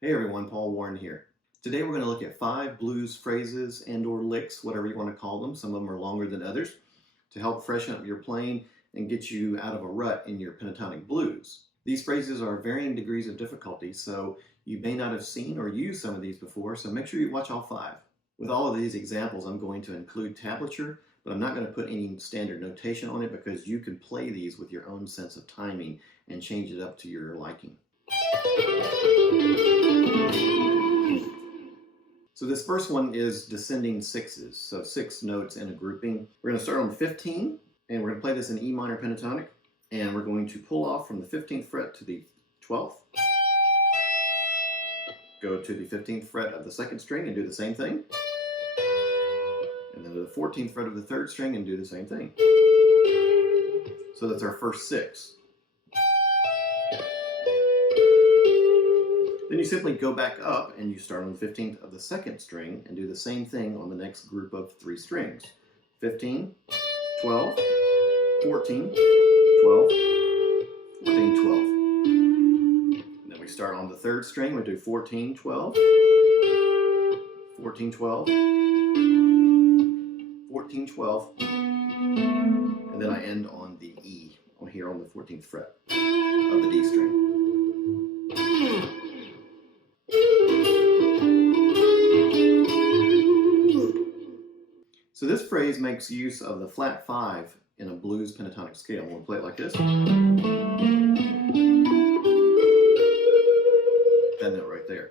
Hey everyone, Paul Warren here. Today we're going to look at 5 blues phrases and or licks, whatever you want to call them. Some of them are longer than others, to help freshen up your playing and get you out of a rut in your pentatonic blues. These phrases are varying degrees of difficulty, so you may not have seen or used some of these before, so make sure you watch all 5. With all of these examples, I'm going to include tablature, but I'm not going to put any standard notation on it because you can play these with your own sense of timing and change it up to your liking. So this first one is descending sixes, so 6 notes in a grouping. We're going to start on 15, and we're going to play this in E minor pentatonic, and we're going to pull off from the 15th fret to the 12th, go to the 15th fret of the 2nd string and do the same thing, and then to the 14th fret of the 3rd string and do the same thing. So that's our first 6. Then you simply go back up and you start on the 15th of the 2nd string and do the same thing on the next group of 3 strings. 15, 12, 14, 12, 14, 12. And then we start on the 3rd string, we do 14, 12, 14, 12, 14, 12, and then I end on the E, on here on the 14th fret of the D string. So this phrase makes use of the flat 5 in a blues pentatonic scale. We'll play it like this. That note right there.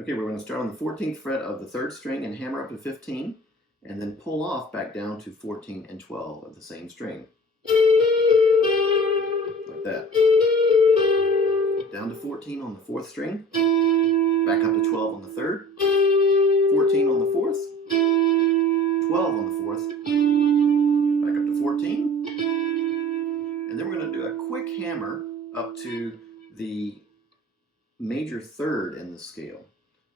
Okay, we're going to start on the 14th fret of the 3rd string and hammer up to 15, and then pull off back down to 14 and 12 of the same string. Like that. Down to 14 on the 4th string, back up to 12 on the 3rd, 14 on the 4th, 12 on the 4th, back up to 14, and then we're going to do a quick hammer up to the major 3rd in the scale.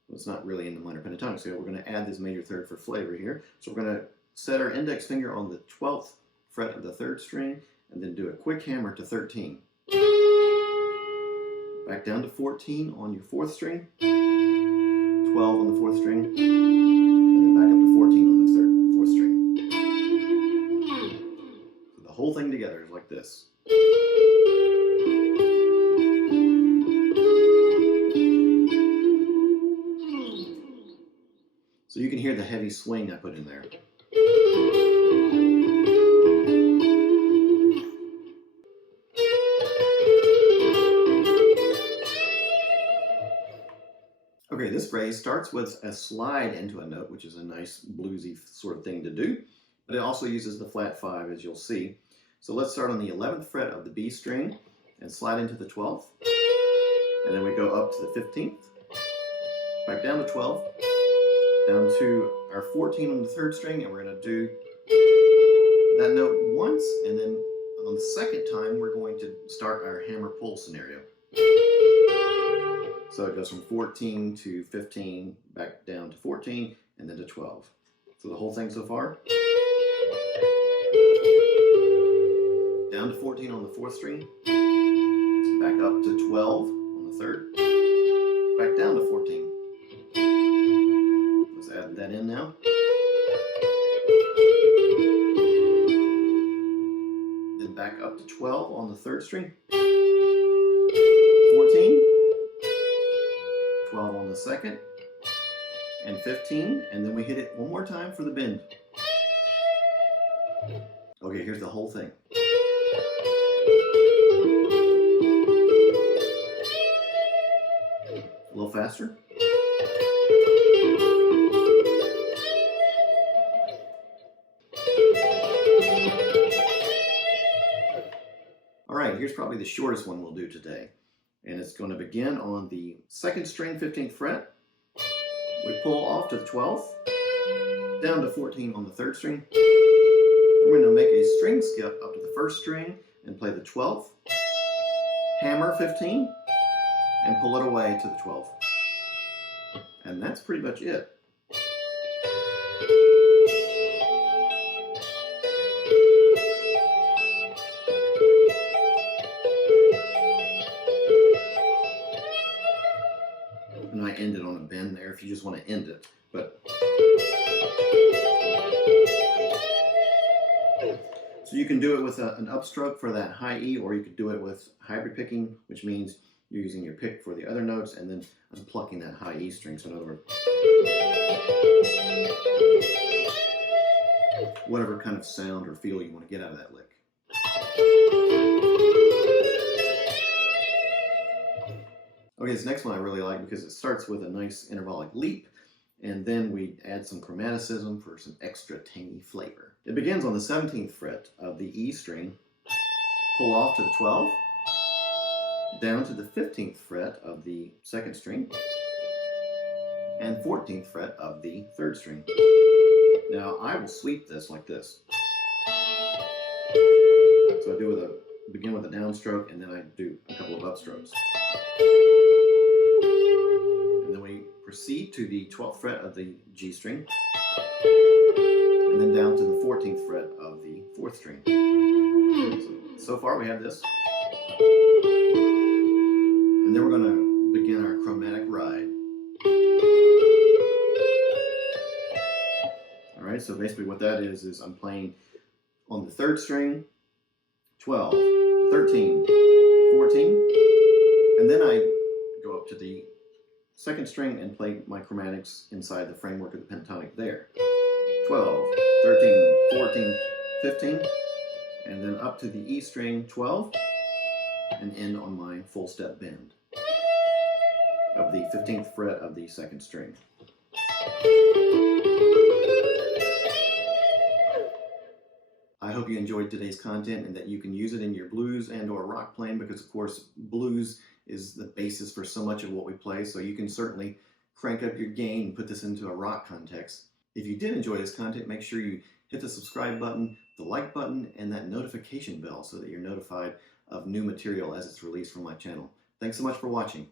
Well, it's not really in the minor pentatonic scale. We're going to add this major 3rd for flavor here. So we're going to set our index finger on the 12th fret of the 3rd string and then do a quick hammer to 13. Back down to 14 on your 4th string, 12 on the 4th string, and then back up to 14 on the 4th string. So the whole thing together is like this. So you can hear the heavy swing I put in there. Okay, this phrase starts with a slide into a note, which is a nice bluesy sort of thing to do, but it also uses the flat 5, as you'll see. So let's start on the 11th fret of the B string and slide into the 12th, and then we go up to the 15th, back down to 12, down to our 14 on the 3rd string, and we're going to do that note once, and then on the 2nd time we're going to start our hammer pull scenario. So it goes from 14 to 15, back down to 14, and then to 12. So the whole thing so far. Down to 14 on the 4th string, back up to 12 on the 3rd, back down to 14. Let's add that in now. Then back up to 12 on the 3rd string, 14, 12 on the 2nd, and 15, and then we hit it one more time for the bend. Okay, here's the whole thing. A little faster. All right, here's probably the shortest one we'll do today. And it's going to begin on the 2nd string, 15th fret. We pull off to the 12th, down to 14 on the 3rd string. We're going to make a string skip up to the 1st string and play the 12th, hammer 15, and pull it away to the 12th. And that's pretty much it. And I ended on a bend there if you just want to end it. But so you can do it with an upstroke for that high E, or you could do it with hybrid picking, which means you're using your pick for the other notes and then unplucking that high E string. So in other words, whatever kind of sound or feel you want to get out of that lick. Okay, this next one I really like because it starts with a nice intervallic leap, and then we add some chromaticism for some extra tangy flavor. It begins on the 17th fret of the E string, pull off to the 12th, down to the 15th fret of the 2nd string, and 14th fret of the 3rd string. Now I will sweep this like this. So I begin with a downstroke, and then I do a couple of upstrokes. And then we proceed to the 12th fret of the G string, and then down to the 14th fret of the 4th string. So far we have this. And then we're going to begin our chromatic ride. Alright, so basically what that is I'm playing on the 3rd string, 12, 13, 14, and then I go up to the 2nd string and play my chromatics inside the framework of the pentatonic there. 12, 13, 14, 15, and then up to the E string, 12, and end on my full step bend of the 15th fret of the 2nd string. I hope you enjoyed today's content and that you can use it in your blues and or rock playing, because of course blues is the basis for so much of what we play, so you can certainly crank up your gain and put this into a rock context. If you did enjoy this content, make sure you hit the subscribe button, the like button, and that notification bell so that you're notified of new material as it's released from my channel. Thanks so much for watching.